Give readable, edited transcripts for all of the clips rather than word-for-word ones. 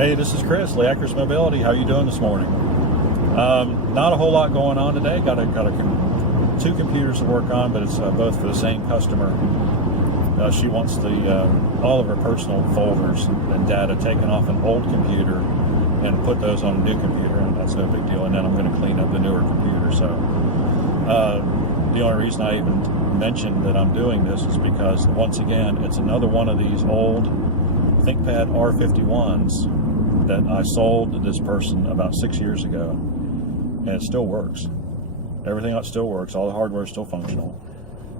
Hey, this is Chris, Leacris Mobility. How you doing this morning? Not a whole lot going on today. Got two computers to work on, but it's both for the same customer. She wants all of her personal folders and data taken off an old computer and put those on a new computer, and that's no big deal. And then I'm going to clean up the newer computer. So the only reason I even mentioned that I'm doing this is because, once again, it's another one of these old ThinkPad R51s that I sold to this person about 6 years ago, and it still works. Everything else still works. All the hardware is still functional.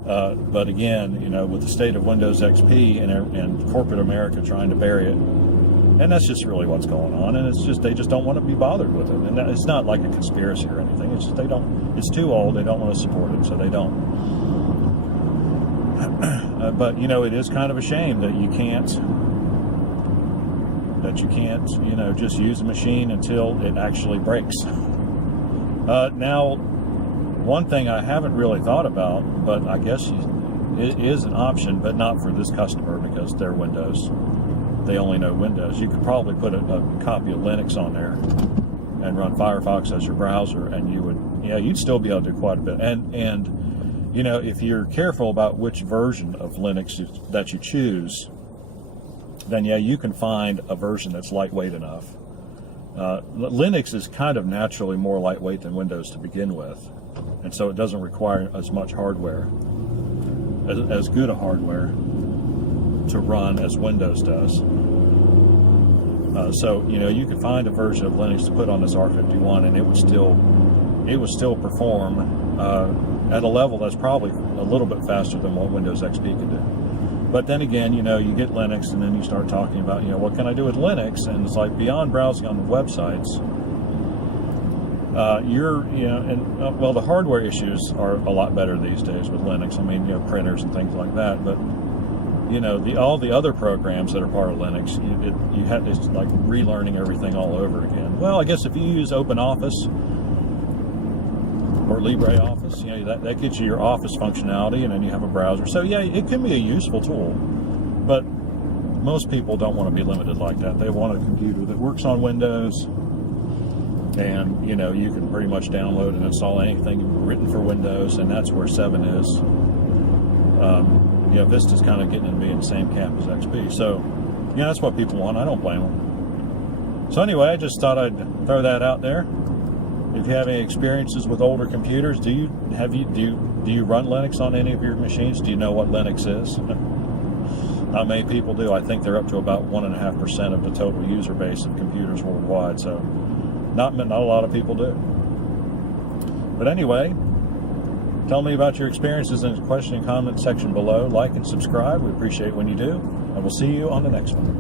But again, with the state of Windows XP and corporate America trying to bury it, and that's just really what's going on. And it's just they just don't want to be bothered with it. And it's not like a conspiracy or anything. It's just they don't. It's too old. They don't want to support it, so they don't. But it is kind of a shame that you can't just use a machine until it actually breaks. Now, one thing I haven't really thought about, but I guess it is an option, but not for this customer because they're Windows. They only know Windows. You could probably put a copy of Linux on there and run Firefox as your browser, and you'd still be able to do quite a bit. And if you're careful about which version of Linux that you choose, then you can find a version that's lightweight enough. Linux is kind of naturally more lightweight than Windows to begin with, and so it doesn't require as much hardware, as good a hardware to run as Windows does. So you could find a version of Linux to put on this R51, and it would still perform at a level that's probably a little bit faster than what Windows XP can do. But then again, you get Linux, and then you start talking about, what can I do with Linux? And it's like, beyond browsing on the websites, the hardware issues are a lot better these days with Linux. I mean, printers and things like that. But all the other programs that are part of Linux, it's like relearning everything all over again. Well, I guess if you use OpenOffice or LibreOffice, that gets you your Office functionality, and then you have a browser. So it can be a useful tool, but most people don't want to be limited like that. They want a computer that works on Windows, and you can pretty much download and install anything written for Windows, and that's where 7 is. Vista's kind of getting to be in the same camp as XP. So that's what people want. I don't blame them. So anyway, I just thought I'd throw that out there. If you have any experiences with older computers, do you run Linux on any of your machines? Do you know what Linux is? Not many people do. I think they're up to about 1.5% of the total user base of computers worldwide. So not a lot of people do. But anyway, tell me about your experiences in the question and comment section below. Like and subscribe. We appreciate when you do. And we'll see you on the next one.